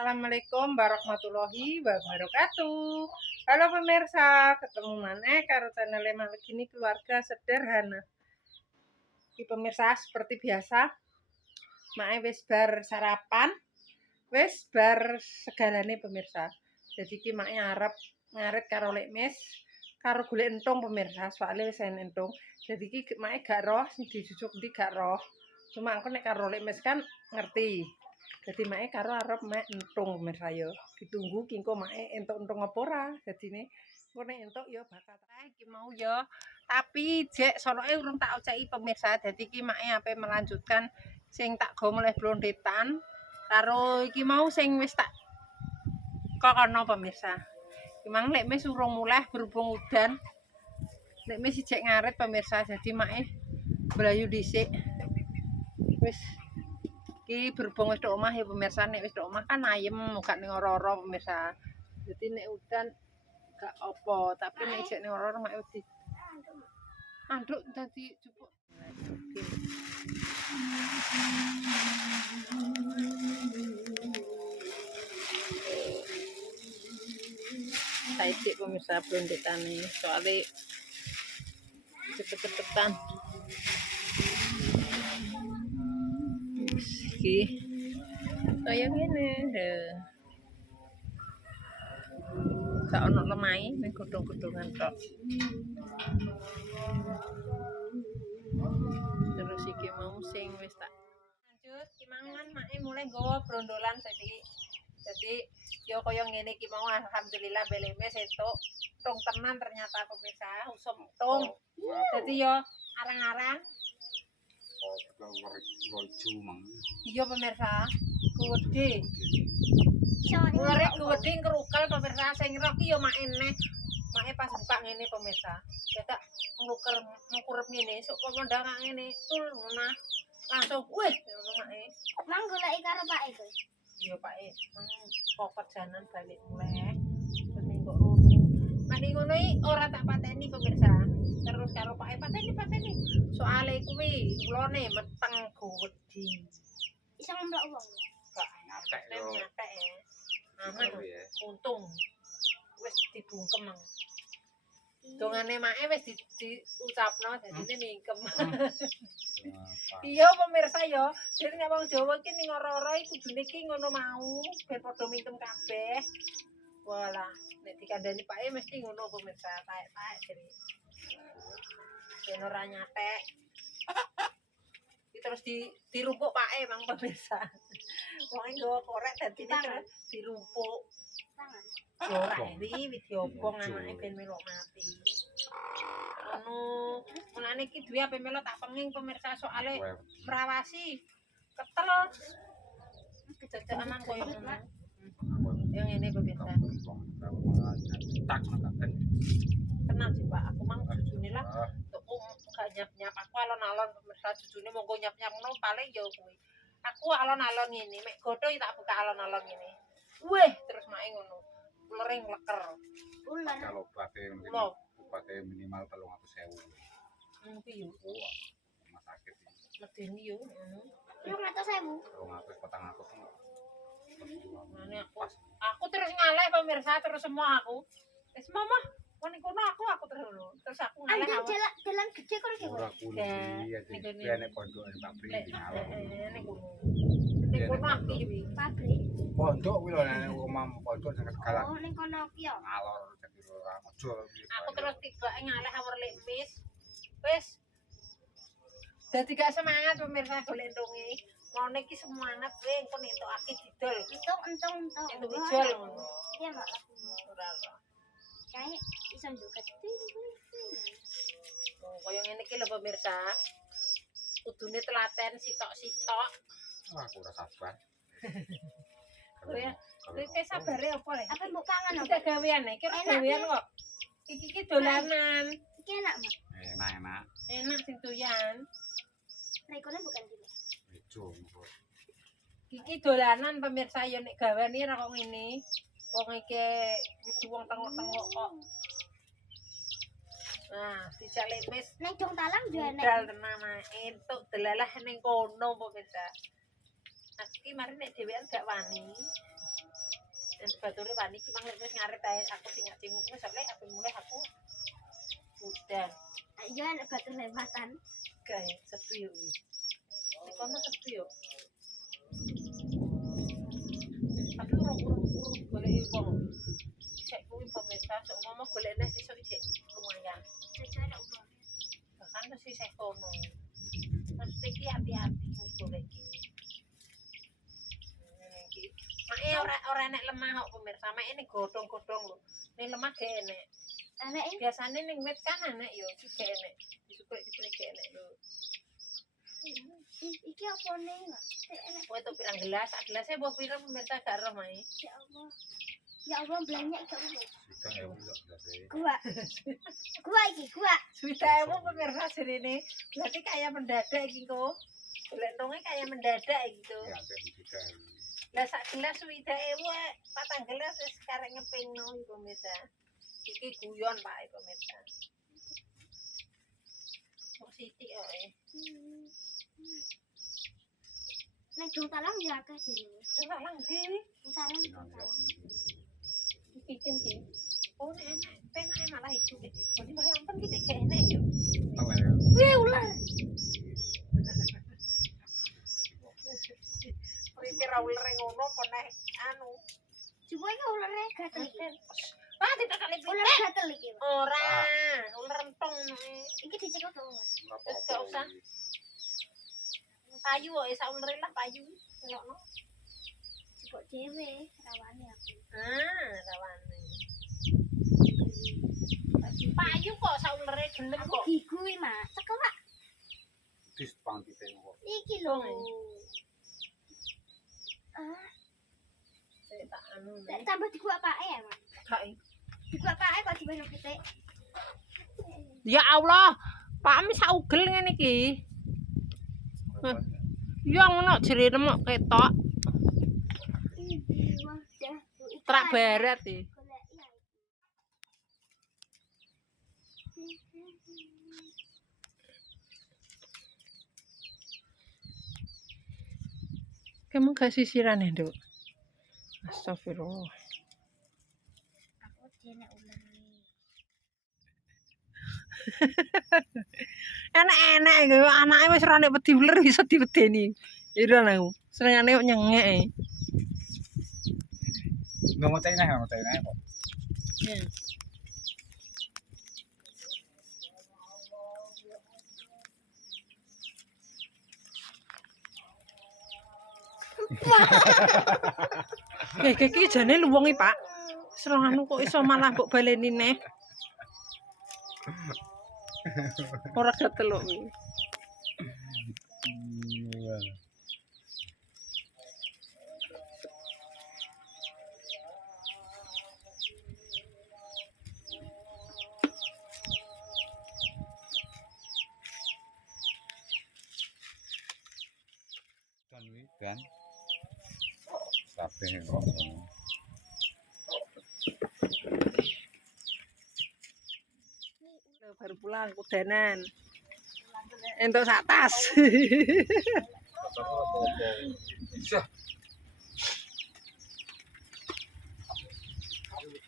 Assalamualaikum warahmatullahi wabarakatuh. Halo pemirsa, ketemu maneh karo channel Malekini Keluarga Sederhana. Iki pemirsa seperti biasa, mae wis bar sarapan, wis bar segalane pemirsa. Jadi iki mae arep ngarit karo lekmis, karo golek entung pemirsa, soalnya wis entung. Jadi iki mae gak roh sing dijujuk ndi gak roh. Cuma aku nek karo lekmis kan ngerti. Jadi mae karo arep mek entung pemirsa yo. Ditunggu ki engko mae entuk-entung apa ora. Dadine engko nek entuk yo bakal iki mau yo. Tapi jek sonoke urung tak oceki pemirsa. Dadi iki mae ape melanjutkan sing tak go mulai blondetan karo iki mau sing wis tak kokono pemirsa. Iki mang lek mes urung mulai berhubung udan. Lek mes ijek ngarit pemirsa. Jadi mae blayu dhisik. Wis iki berhubung wis tok omah ya pemirsa, nek wis tok omah kan ayem gak ning ora-ora pemirsa. Jadi nek udan gak apa, tapi nek jek ning ora-ora mek wedi. Anduk dadi jupuk. Saiki pemirsa blondetane soalnya cepet-cepetan. Iki kaya ngene lho. Gak ono lemahe ning godhong-godhongan tok. Terus iki mau sing wis tak lanjut ki mangan make mulai nggawa brondolan saiki. Jadi yo kaya ngene iki mau alhamdulillah belemes entuk tung tenan ternyata pemirsa usum tung. Jadi yo arang-arang iya pemirsa, gede. Ngorek gede ngerukel pemirsa, sing ngerok iki yo mak eneh. Make pas buka ngene pemirsa. Cedak ngluker ngkurep ngene, sok kondang ngene, tul ngono. Langsung wih ngono make. Mang goleki karo Pak Eko. Iya Pak E, kokot janan balik mulai. Minggu ngono. Mani ngono iki ora tak pateni pemirsa. Terus karo Pak E pateni. Soale kuwi ulone meteng gede. Iso ngemblok wong. Gak nyatek ya. Aman untung wis dibungkem mang. Dongane make wis diucapno dadine mingkem. Iya pemirsa yo, jadi nek wong Jawa iki ning ora-ora iki kudune iki ngono mau, ben padha mingkem kabeh. Walah, nek dikandani Pak E mesti ngono pemirsa, taek-taek jadi. Ben ora nyatek. Terus dirumpuk Pak E mang pemirsa. Wong nggawa korek dadi terus dirumpuk. Tangan. Ora iki diobong anake ben melok mati. Anu, mulane iki duwe ape melok tak penging pemirsa soalé merawasi ketel. Jajak aman koyo ngono. Yang ini pemirsa. Tenang sih Pak, aku mang jujune lah. Tuku gak nyap-nyap aku alon-alon pemirsa jujune monggo nyap-nyap ngono paling ya kuwi. Aku alon-alon ngene, mek godho tak buka alon-alon ngene. Wih, terus mae ngono. Ulering leker. Ular. Kalau upate minimal 300.000. Mungkin yo. Rumah sakit ini. Medeni yo. Lu ngatos 1000. 400 Nah, aku terus ngaleh pemirsa terus semua aku. Wis mama, kon kono aku terus ngono. Terus aku ngaleh. Anjir jalan gede kok iki. ora kuwi ya iki nek pondok Pak Pri nyalon. Nek kono. Nek kono aku iki. Pabrik. Pondok kuwi lho nek omah pondok sing tegalan. Oh, ning kono ki yo. Ngalor dadi ora ojo. Aku terus tiba ngaleh awur lemis. Wis. Dadi gak semangat pemirsa golek entunge. Ngono iki semangat kowe engko nentokake didol. Entung. Entuk ijol ngono. Iya, Mbak. Ora. Kayak iso njoget. Kaya ngene iki lho pemirsa. Kudune telaten sitok-sitok. Wah, aku ora sabar. Kowe sabare apa le? Apa mbok pangan Iki apa? gawean iki ora gawean kok. Iki dolanan. Iki enak, Mbak. Enak. Enak sing doyan. Rekone bukan gini. Ijo. Iki dolanan pemirsa yo nek gawean iki ora kok ngene. Wong iki kudu wong tengok-tengok kok. Nah, dijak lemes Ning dong talang yo enak. dal tenan entuk delalah ning kono pemirsa. Iki mari nek dhewean gak wani. bature wani iki mang wis ngaret ae aku sing cinguk wis oleh aku mulai aku udah Ayo anak batur lewatan. kayak sepi yo iki. Nek kono sepi yo. Tapi urung golek wong. Sik kuwi pemirsa seumpama golekne sesuk iki lumayan. Jajan anak umur. Bahkan mesti sik kono. Mesti iki hati-hati nek golek iki. Iki. Mae ora enek lemah kok pemirsa, mae ini godhong-godhong lho. Ning lemah ge enek. Anak ini Biasane ning wit kan enek yo, iki ge enek. Disuplek-suplek ge enek lho. iki apa nih mak? Enak. Kowe tuh pirang gelas, sak gelasnya mbok pira pemirsa gak roh mae. Ya Allah. Ya Allah banyak gak apa. Kita ya enggak sih. Gua iki gua. Sudah pemirsa sirine. Berarti kayak mendadak iki kok. Golek tonge kayak mendadak iki to. Ya, saya juga. Lah sak gelas swidake wae, patang gelas wis karek ngepingno iki pemirsa. Iki guyon Pak pemirsa. Kok sithik kok. Nek jung talang ya akeh jenenge. Ora lang di. Jung talang. Iki iki. Oh enak, penake malah itu. Jadi malah ampun kita gak enak yo. Tahu ya. Wih ular. Iki ra ular ngono apa nek anu. Coba iki ularnya gatel iki. Ah tidak kali Ular gatel iki. Pak. ora, ular entong. Iki dicekok to, Mas. Gak usah. Payu kok sak ular lah payu. Delokno. Coba dhewe rawane aku. Rawane. Payu kok sak ulare gelem Aku kok. gigu iki, Mak. Cekel, Mak. Dis panti tengok. Iki lho. Ah, Sik tak anu. tak tambah dikuak pake ya, Mak. Gak. Dikuak pake kok dibayar pitik. Ya Allah, Pak Mi saugel ngene iki. Ya ngono jerene mok ketok. Wah, dah. Trak barat iki. Golek iya. Kamu gak sisiran ya, Nduk? Astagfirullah. Aku dene ular iki. Enak-enak iki anake wis ora nek wedi uler iso diwedeni. Iran aku. Senengane kok nyengek e. Enggak mau China kok. Iki jane luwung iki, Pak. Seranganu kok iso malah mbok baleni neh. Ora gatel kok iki. Dan kan kabeh kok. Baru pulang kudanan. Entuk sak tas. Bisa.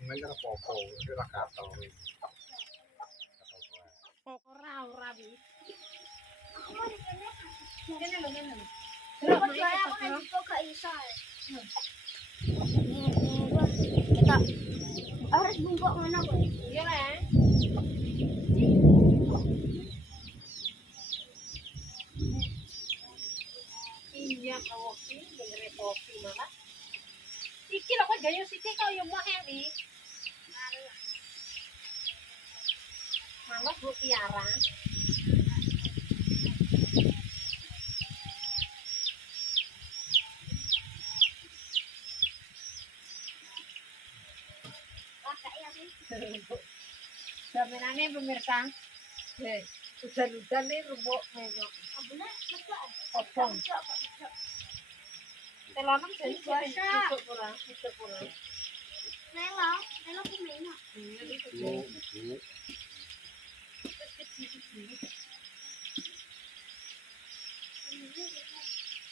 Mungkin apa-apa, ora gatel. Ora bi. Aku mau dikene. Kene lho kene. Aku jual aku nanti kok gak iso. Nih, wah. Kita harus bungkuk ngono kok. Iya lah. Iya kopi, bener kopi malah. Iki lho kok gayo sithik kok yo mau ewi. Malah bu piara. Wah, gak ya, Bi. Jaminan pemirsa. Hujan-hujan nih rubuk menyok. Abune metu ada. Obong. Telonem jadi Biasa. Duduk kurang. Nelo ku meno.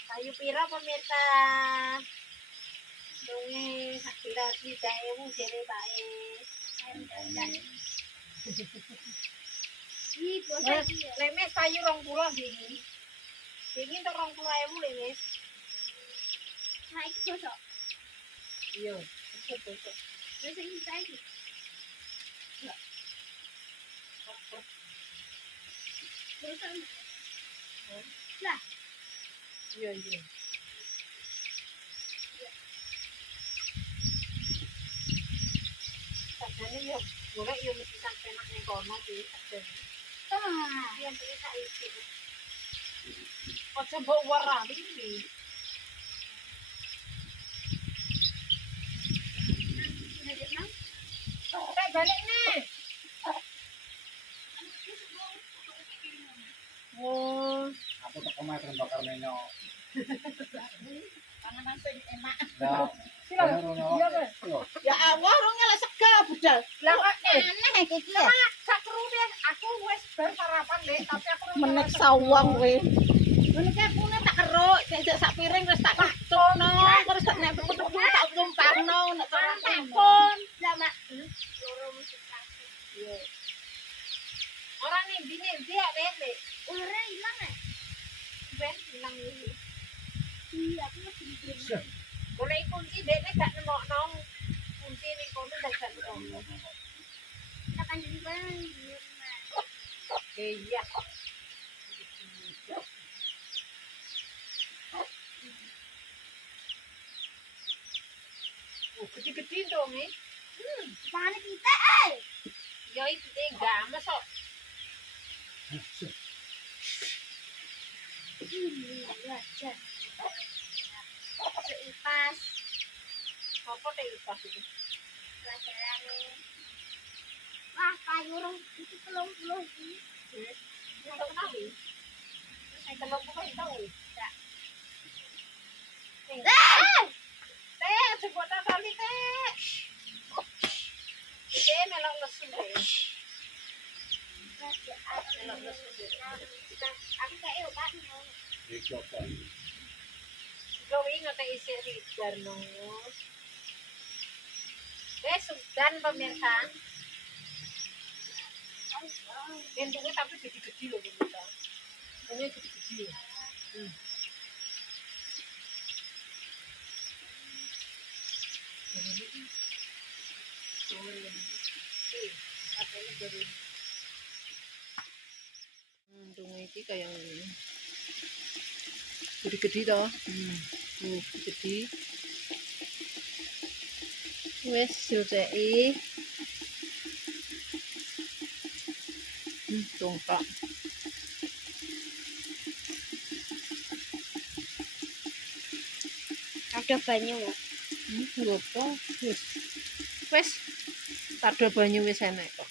Kayu pira pemirsa? Donge sak gelas 3.000 jere pake. Ih, bosan iki ya. Lemes payu 20 dingin. Dingin tok 20.000 lemes. Nah, iki bosok. Iya, betul. Wis sing saiki. Bosok. Lah, Iya. Sajane yo golek yo mesti sampe nang ning kono kuwi sajane. ah, Yang penting saiki. Aja mbok warani iki. ngajak nang. Tak balik nih. Oh, Aku tak kemana kan bakar menyo. Panganan sing enak. Nah, sila. Iya, Mas. Ya Allah, orangnya lah sega budal. Lah kok Aneh iki ya. sak kerune aku wis bar sarapan, Dek, tapi aku Menek sawang kowe. Ngene kae pune tak keruk, jajak sak piring wis tak kacokno, terus tak nek petuk tak tumpahno nek Pun pun. sama loro musik aku. Ora ning dine dia, Dek. Ora ilang nek. Ben hilang iki. Iya, aku mesti mikir. Golek kunci Dek nek gak nemokno. Kunci ning kono gak nemokno. Akan jadi barang di rumah. Iya. Oh, gede-gede dong, eh. Mana kita Ya itu enggak masuk. ini aja. Seipas Apa teh pas itu? pelajaran. Wah, kayu orang itu 30 ini. Untuk tahu. Saya kalau bukan tahu. Teh, coba kali teh. Teh melok lesu deh. Melok lesu deh. Aku kayak obat. iki apa? Kau ingat isi rijar no. Sudan pemirsa. Bentuknya tapi gede-gede loh pemirsa. Bentuknya gede-gede. Untungnya ini kayak ini. Gede-gede toh. Gede. Wes selesai. Tongkak. Ada banyak ya. Ngopo? Wes. Wes. Tado banyu wis enek kok.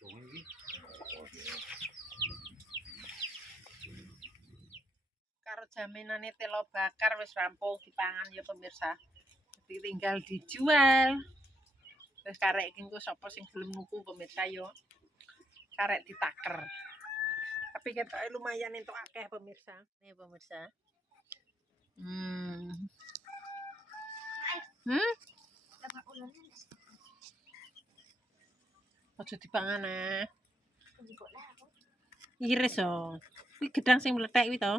Dong iki. Karo jaminane telo bakar wis rampung dipangan ya pemirsa. Jadi tinggal dijual. Wis karek iki engko sapa sing gelem nuku pemirsa yo. Karek ditaker. Tapi ketoke lumayan entuk akeh pemirsa. Nih pemirsa. Dapat ularnya. Aja dipangan ah. Njikok lah aku. Iris oh. Kuwi gedang sing mlethek kuwi to.